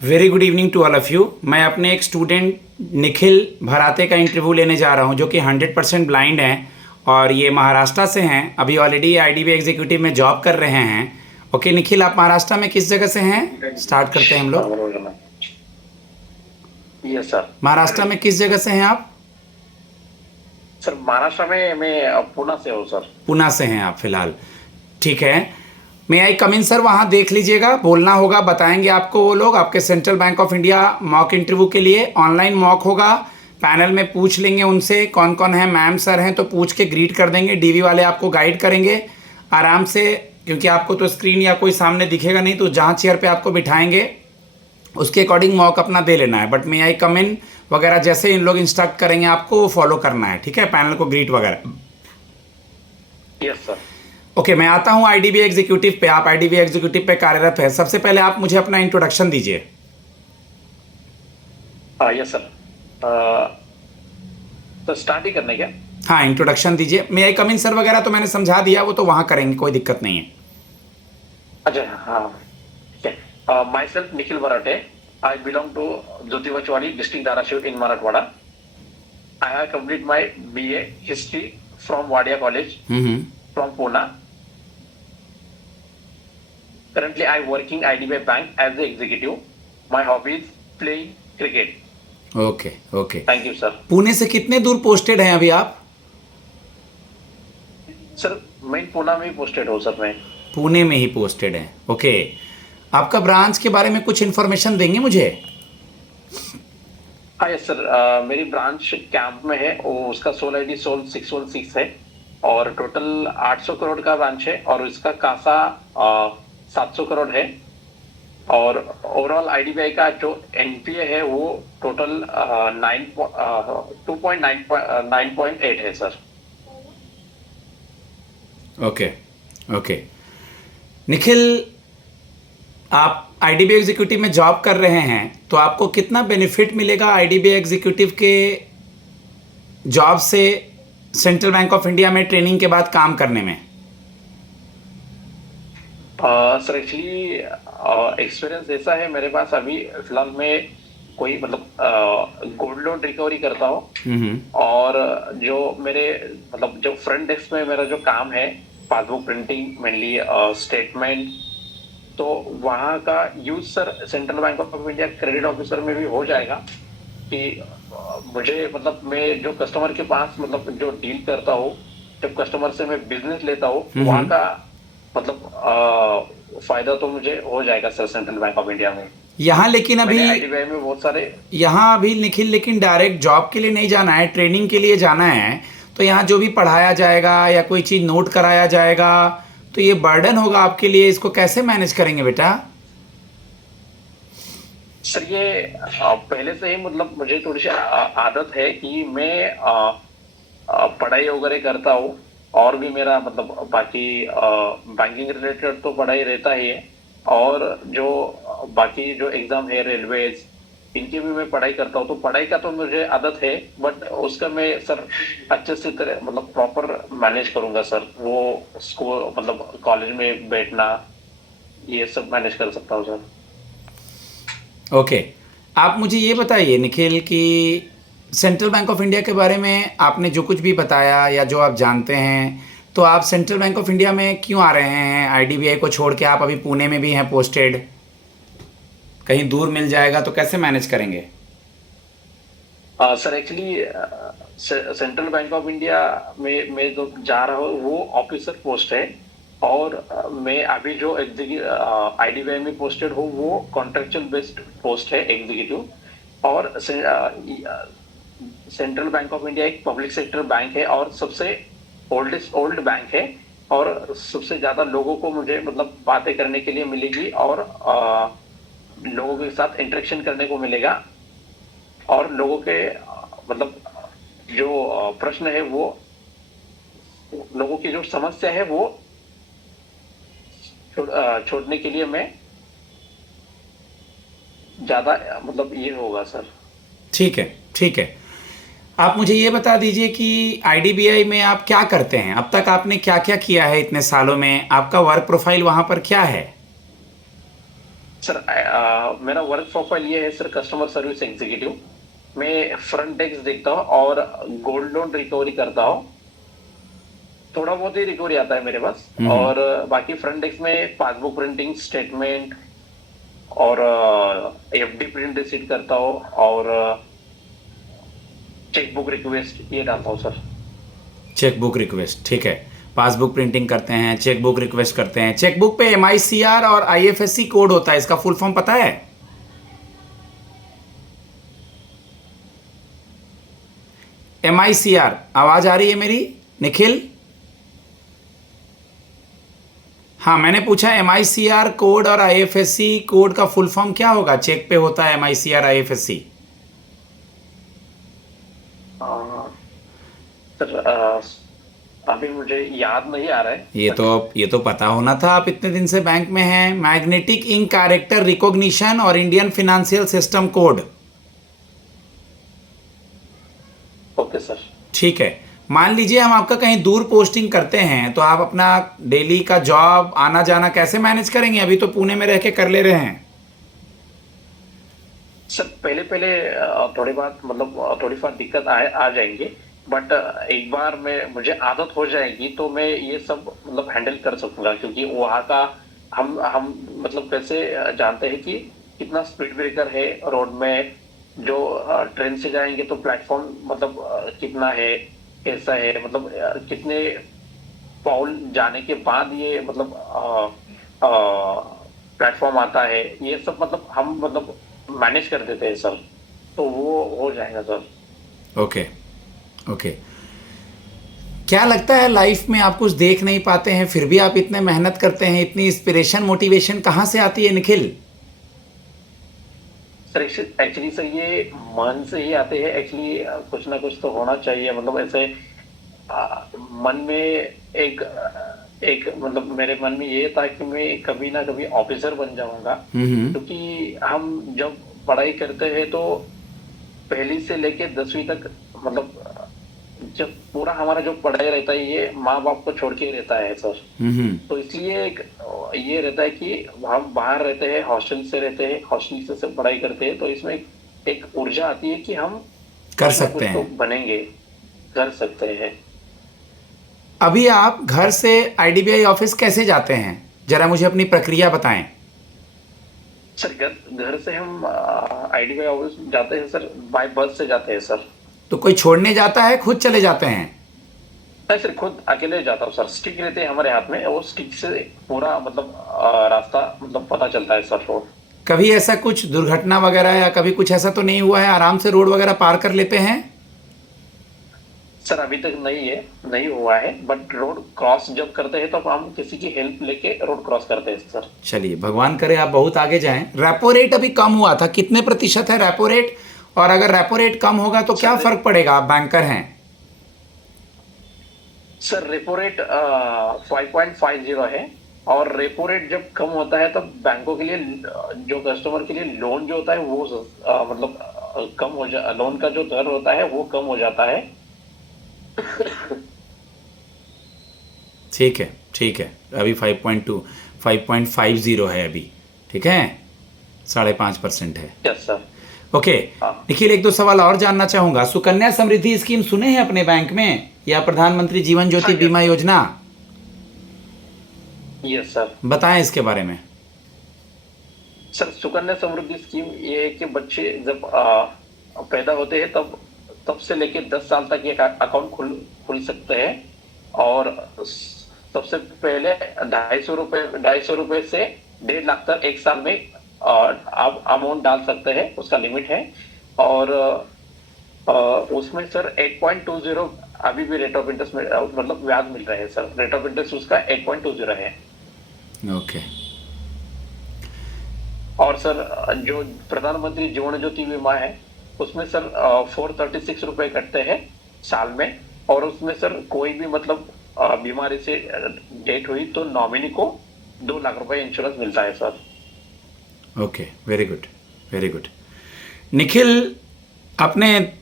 Very good evening to all of you. मैं अपने एक स्टूडेंट निखिल भराते का इंटरव्यू लेने जा रहा हूं, जो कि 100% ब्लाइंड हैं और ये महाराष्ट्र से हैं। अभी ऑलरेडी आईडीबी एग्जीक्यूटिव में जॉब कर रहे हैं। ओके निखिल, आप महाराष्ट्र में किस जगह से हैं? स्टार्ट करते हैं हम लोग। Yes sir. महाराष्ट्र में किस जगह से हैं आप? सर महाराष्ट्र में मैं पुणे से हूँ सर। पुणे से हैं आप फिलहाल? ठीक है। मैं आई कम इन सर? वहाँ देख लीजिएगा, बोलना होगा, बताएंगे आपको वो लोग। आपके central bank of India mock interview के लिए ऑनलाइन मॉक होगा। पैनल में पूछ लेंगे उनसे कौन कौन है, मैम सर हैं तो पूछ के ग्रीट कर देंगे। डीवी वाले आपको गाइड करेंगे आराम से, क्योंकि आपको तो स्क्रीन या कोई सामने दिखेगा नहीं, तो जहाँ चेयर पे आपको बिठाएंगे उसके अकॉर्डिंग मॉक अपना दे लेना है। बट मे आई कम इन वगैरह जैसे इन लोग इंस्ट्रक्ट करेंगे आपको फॉलो करना है, ठीक है? पैनल को ग्रीट वगैरह। Yes sir. ओके मैं आता हूँ आईडीबी एग्जीक्यूटिव पे। आप आईडीबी एग्जीक्यूटिव पे कार्यरत है। सबसे पहले आप मुझे अपना इंट्रोडक्शन दीजिए। Yes sir. तो स्टार्ट ही करने क्या? हाँ इंट्रोडक्शन दीजिए। मे आई कम इन सर वगैरह तो मैंने समझा दिया, वो तो वहाँ करेंगे, कोई दिक्कत नहीं है। अच्छा हाँ ठीक है। Myself Nikhil Barate. I belong to Jyotiba Chauhali district Dharashiv in Marathwada. I have complete my BA history from Wadia college from Pune. Currently, I working IDBI Bank as the executive. My hobby is playing cricket. Okay okay. Thank you, sir. Pune से कितने दूर posted हैं अभी आप? Sir मैं पुणे में he posted हूँ sir. मैं पुणे में ही पोस्टेड हैं। ओके, आपका ब्रांच के बारे में कुछ इन्फॉर्मेशन देंगे मुझे? हाँ यस सर। मेरी ब्रांच कैंप में है, वो उसका सोल ID सोल 616 है और टोटल 800 करोड़ का ब्रांच है और इसका कासा 700 करोड़ है। और ओवरऑल IDBI का जो NPA है वो टोटल 9.8 है सर। Okay okay. निखिल, आप आईडीबी एग्जीक्यूटिव में जॉब कर रहे हैं तो आपको कितना बेनिफिट मिलेगा आईडीबी एग्जीक्यूटिव के जॉब से सेंट्रल बैंक ऑफ इंडिया में ट्रेनिंग के बाद काम करने में? सर एक्चुअली एक्सपीरियंस ऐसा है मेरे पास अभी फिलहाल में कोई मतलब गोल्ड लोन रिकवरी करता हूँ और जो मेरे मतलब जो फ्रंट डेस्क में मेरा जो काम है पासबुक प्रिंटिंग मेनली स्टेटमेंट, तो वहाँ का use sir central bank of India credit officer में भी हो जाएगा कि मुझे मतलब मैं जो कस्टमर के पास मतलब जो डील करता हूँ, जब कस्टमर से मैं बिजनेस लेता हूँ वहाँ का मतलब फायदा तो मुझे हो जाएगा sir central bank of India में। यहाँ लेकिन अभी आईडीबीआई में बहुत सारे यहाँ अभी निखिल लेकिन डायरेक्ट जॉब के लिए नहीं जाना है, ट्रेनिंग के लिए जाना है। तो यहाँ जो भी पढ़ाया जाएगा या कोई चीज़ नोट कराया जाएगा तो ये बर्डन होगा आपके लिए। इसको कैसे मैनेज करेंगे बेटा? सर ये पहले से ही मतलब मुझे थोड़ी सी आदत है कि मैं पढ़ाई वगैरह करता हूँ और भी मेरा मतलब बाकी बैंकिंग रिलेटेड तो पढ़ाई रहता ही है और जो बाकी जो एग्जाम है रेलवेज इनकी भी मैं पढ़ाई करता हूँ। तो पढ़ाई का तो मुझे आदत है बट उसका मैं सर अच्छे से तरह मतलब प्रॉपर मैनेज करूंगा सर। वो स्कूल मतलब कॉलेज में बैठना ये सब मैनेज कर सकता हूँ सर। ओके, आप मुझे ये बताइए निखिल कि सेंट्रल बैंक ऑफ इंडिया के बारे में आपने जो कुछ भी बताया या जो आप जानते हैं, तो आप सेंट्रल बैंक ऑफ इंडिया में क्यों आ रहे हैं? आईडीबीआई को छोड़ के आप अभी पुणे में भी हैं पोस्टेड, कहीं दूर मिल जाएगा तो कैसे मैनेज करेंगे? Sir actually central bank of India में मैं जो जा रहा हूँ वो ऑफिसर पोस्ट है और मैं अभी जो आईडीबीआई में पोस्टेड हूँ वो कॉन्ट्रेक्चुअल बेस्ड पोस्ट है एग्जीक्यूटिव। और सेंट्रल बैंक ऑफ इंडिया एक पब्लिक सेक्टर बैंक है और सबसे ओल्ड बैंक है और सबसे ज्यादा लोगों को मुझे मतलब बातें करने के लिए मिलेगी और लोगों के साथ इंटरेक्शन करने को मिलेगा और लोगों के मतलब जो प्रश्न है वो लोगों की जो समस्या है वो छोड़ने के लिए मैं ज्यादा मतलब ये होगा सर। ठीक है ठीक है। आप मुझे ये बता दीजिए कि आईडीबीआई में आप क्या करते हैं? अब तक आपने क्या क्या किया है इतने सालों में? आपका वर्क प्रोफाइल वहाँ पर क्या है? सर मेरा वर्क प्रोफाइल ये है सर, कस्टमर सर्विस एग्जीक्यूटिव। मैं फ्रंट डेस्क देखता हूँ और गोल्ड लोन रिकवरी करता हूँ। थोड़ा बहुत ही रिकवरी आता है मेरे पास। और बाकी फ्रंट डेस्क में पासबुक प्रिंटिंग, स्टेटमेंट और एफडी प्रिंट रिसीट करता हूँ और चेकबुक रिक्वेस्ट ये डालता हूँ सर। चेकबुक रिक्वेस्ट, ठीक है। पासबुक प्रिंटिंग करते हैं, चेकबुक रिक्वेस्ट करते हैं। चेकबुक पे MICR और IFSC कोड होता है, इसका फुल फॉर्म पता है? MICR, आवाज आ रही है मेरी निखिल? हाँ, मैंने पूछा MICR कोड और IFSC कोड का फुल फॉर्म क्या होगा? चेक पे होता है MICR IFSC। सर अभी मुझे याद नहीं आ रहा है। ये तो पता होना था, आप इतने दिन से बैंक में हैं। मैग्नेटिक इंक कैरेक्टर रिकॉग्निशन और Indian financial system code. Okay sir. ठीक है। मान लीजिए हम आपका कहीं दूर पोस्टिंग करते हैं, तो आप अपना डेली का जॉब आना जाना कैसे मैनेज करेंगे? अभी तो पुणे में रह के कर ले रहे हैं। सर पहले पहले थोड़ी बात मतलब थोड़ी बार दिक्कत आ जाएंगे, बट एक बार में मुझे आदत हो जाएगी तो मैं ये सब मतलब हैंडल कर सकूंगा, क्योंकि वहाँ का हम मतलब कैसे जानते हैं कि कितना स्पीड ब्रेकर है रोड में। जो ट्रेन से जाएंगे तो प्लेटफॉर्म मतलब कितना है, कैसा है, मतलब कितने पाउल जाने के बाद ये मतलब प्लेटफॉर्म आता है, ये सब मतलब हम मतलब मैनेज कर देते हैं सर, तो वो हो जाएगा सर। Okay okay. क्या लगता है लाइफ में आप कुछ देख नहीं पाते हैं, फिर भी आप इतने मेहनत करते हैं? इतनी इंस्पिरेशन, मोटिवेशन कहाँ से आती है निखिल? सर एक्चुअली सर ये मन से ही आते हैं एक्चुअली। कुछ ना कुछ तो होना चाहिए, मतलब ऐसे मन में एक एक मतलब मेरे मन में ये था कि मैं कभी ना कभी ऑफिसर बन जाऊंगा। क्योंकि हम जब पढ़ाई करते हैं तो पहली से लेके 10वीं तक मतलब जब पूरा हमारा जो पढ़ाई रहता है ये माँ बाप को छोड़ के ही रहता है सर। तो इसलिए एक ये रहता है कि हम बाहर रहते हैं, हॉस्टल से रहते हैं, हॉस्टल से पढ़ाई करते हैं, तो इसमें एक ऊर्जा आती है कि हम कर सकते हैं, तो बनेंगे, कर सकते हैं। अभी आप घर से IDBI ऑफिस कैसे जाते हैं? जरा मुझे अपनी प्रक्रिया बताएं। सर घर से हम IDBI ऑफिस जाते हैं सर, बाय बस से जाते हैं सर। तो कोई छोड़ने जाता है, खुद चले जाते हैं? नहीं सर, खुद अकेले जाता हूँ सर। स्टिक रहते हैं हमारे हाथ में, और स्टिक से पूरा मतलब रास्ता मतलब पता चलता है सर रोड। कभी ऐसा कुछ दुर्घटना वगैरह या कभी कुछ ऐसा तो नहीं हुआ है? आराम से रोड वगैरह पार कर लेते हैं? सर अभी तक नहीं हुआ है, बट रोड क्रॉस जब करते हैं तो हम किसी की हेल्प लेके रोड क्रॉस करते हैं सर। चलिए, भगवान करे आप बहुत आगे जाएं। रेपो रेट अभी कम हुआ था, कितने प्रतिशत है रेपो रेट? और अगर रेपो रेट कम होगा तो क्या फर्क पड़ेगा? आप बैंकर हैं। सर रेपो रेट 5.50 है, और रेपो रेट जब कम होता है तब बैंकों के लिए जो कस्टमर के लिए लोन जो होता है वो मतलब कम हो जा लोन का जो दर होता है वो कम हो जाता है। ठीक है, ठीक है। अभी 5.50 है अभी, ठीक है, 5.5% है। Yes sir. ओके। निखिल, एक दो सवाल और जानना चाहूंगा। सुकन्या समृद्धि स्कीम सुने हैं अपने बैंक में, या प्रधानमंत्री जीवन ज्योति बीमा योजना? Yes sir. बताएं इसके बारे में। सर सुकन्या समृद्धि स्कीम ये है कि बच्चे जब पैदा होते हैं तब से लेके 10 साल तक ये अकाउंट खुल सकते हैं, और सबसे पहले 250 रुपए से 1.5 लाख तक एक साल में आप अमाउंट डाल सकते हैं, उसका लिमिट है। और उसमें सर 8.20 अभी भी रेट ऑफ इंटरेस्ट मतलब ब्याज मिल रहा है सर। रेट ऑफ इंटरेस्ट उसका 8.20 है। ओके। और सर जो प्रधानमंत्री जीवन ज्योति बीमा है उसमें सर 436 रुपए कटते हैं साल में, और उसमें सर कोई भी मतलब बीमारी से डेथ हुई तो नॉमिनी को 2 लाख रुपए इंश्योरेंस मिलता है sir. Okay, very good, very good. Nikhil, आपने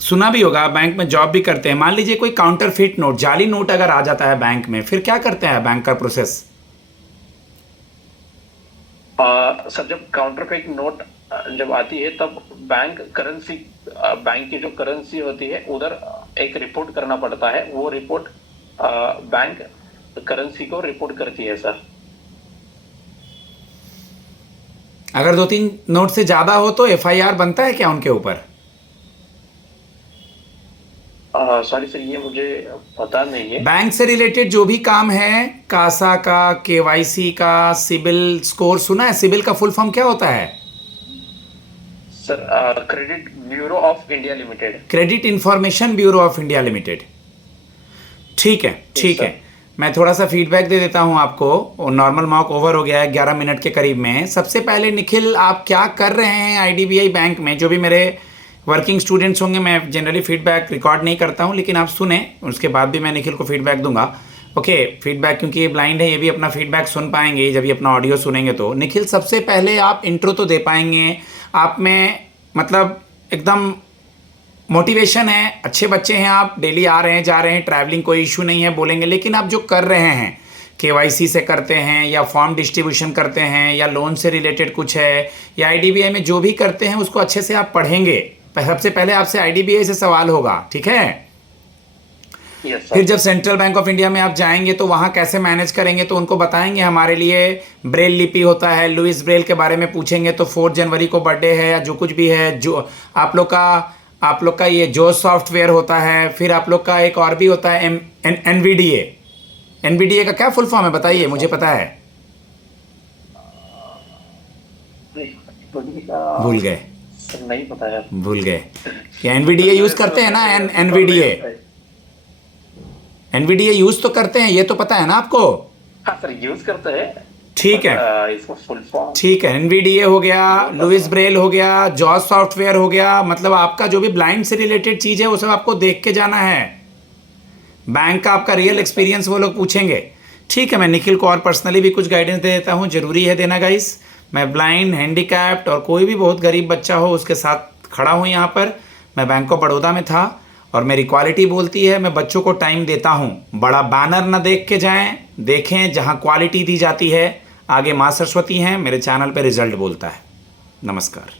सुना भी होगा, बैंक में जॉब भी करते हैं। मान लीजिए कोई काउंटरफिट नोट, जाली नोट अगर आ जाता है बैंक में, फिर क्या करते हैं बैंक का प्रोसेस? सर जब काउंटर पे एक नोट जब आती है तब बैंक की जो करेंसी होती है उधर एक रिपोर्ट करना पड़ता है, वो रिपोर्ट बैंक करेंसी को रिपोर्ट करती है सर। अगर 2-3 नोट से ज़्यादा हो तो एफआईआर बनता है क्या उनके ऊपर? सॉरी सर, ये मुझे पता नहीं है। बैंक से रिलेटेड जो भी काम है, कासा का, केवाईसी का, सिबिल स्कोर, सुना है? सिबिल का फुल फॉर्म क्या होता है? Sir credit bureau of India limited. Credit information bureau of India limited. ठीक है, ठीक है। मैं थोड़ा सा फीडबैक दे देता हूं आपको। और नॉर्मल मॉक ओवर हो गया है 11 मिनट के करीब में। सबसे पहले निखिल, आप क्या कर रहे हैं आईडीबीआई बैंक में? जो भी मेरे वर्किंग स्टूडेंट्स होंगे, मैं जनरली फीडबैक रिकॉर्ड नहीं करता हूं, लेकिन आप सुने, उसके बाद भी मैं निखिल को फीडबैक दूंगा। ओके, फीडबैक, क्योंकि ये ब्लाइंड है, ये भी अपना फीडबैक सुन पाएंगे जब ये अपना ऑडियो सुनेंगे। तो निखिल, सबसे पहले आप इंट्रो तो दे पाएंगे? आप में मतलब एकदम मोटिवेशन है, अच्छे बच्चे हैं आप, डेली आ रहे हैं जा रहे हैं, ट्रैवलिंग कोई इशू नहीं है, बोलेंगे। लेकिन आप जो कर रहे हैं, केवाईसी से करते हैं या फॉर्म डिस्ट्रीब्यूशन करते हैं या लोन से रिलेटेड कुछ है या आईडीबीआई में जो भी करते हैं उसको अच्छे से आप पढ़ेंगे। सबसे पहले आपसे आईडीबीआई से सवाल होगा, ठीक है? फिर जब सेंट्रल बैंक ऑफ इंडिया में आप जाएंगे तो वहाँ कैसे मैनेज करेंगे, तो उनको बताएंगे हमारे लिए ब्रेल लिपि होता है, लुइस ब्रेल के बारे में पूछेंगे तो 4 जनवरी को बर्थडे है या जो कुछ भी है, जो आप लोग का ये जो सॉफ्टवेयर होता है। फिर आप लोग का एक और भी होता है एनवीडीए। एनवीडीए का क्या फुल फॉर्म है बताइए, मुझे पता है। भूल गए? नहीं पता है। भूल गए? क्या एनवीडीए यूज करते हैं ना? एनवीडीए यूज तो करते हैं, ये तो पता है ना आपको? हाँ सर, यूज करते हैं। ठीक है, इसका फुल फॉर्म ठीक है। एनवीडीए हो गया, लुइस ब्रेल हो गया, जॉस सॉफ्टवेयर हो गया। मतलब आपका जो भी ब्लाइंड से रिलेटेड चीज है वो सब आपको देख के जाना है। बैंक का आपका रियल एक्सपीरियंस वो लोग पूछेंगे। ठीक है, मैं निखिल को और पर्सनली भी कुछ गाइडेंस दे देता हूँ, जरूरी है देना गाइस। मैं ब्लाइंड, हैंडीकैप्ड और कोई भी बहुत गरीब बच्चा हो उसके साथ खड़ा हूँ यहाँ पर। मैं बैंक ऑफ बड़ौदा में था और मेरी क्वालिटी बोलती है, मैं बच्चों को टाइम देता हूँ। बड़ा बैनर ना देख के जाएं, देखें जहाँ क्वालिटी दी जाती है। आगे माँ सरस्वती हैं, मेरे चैनल पे रिजल्ट बोलता है। नमस्कार।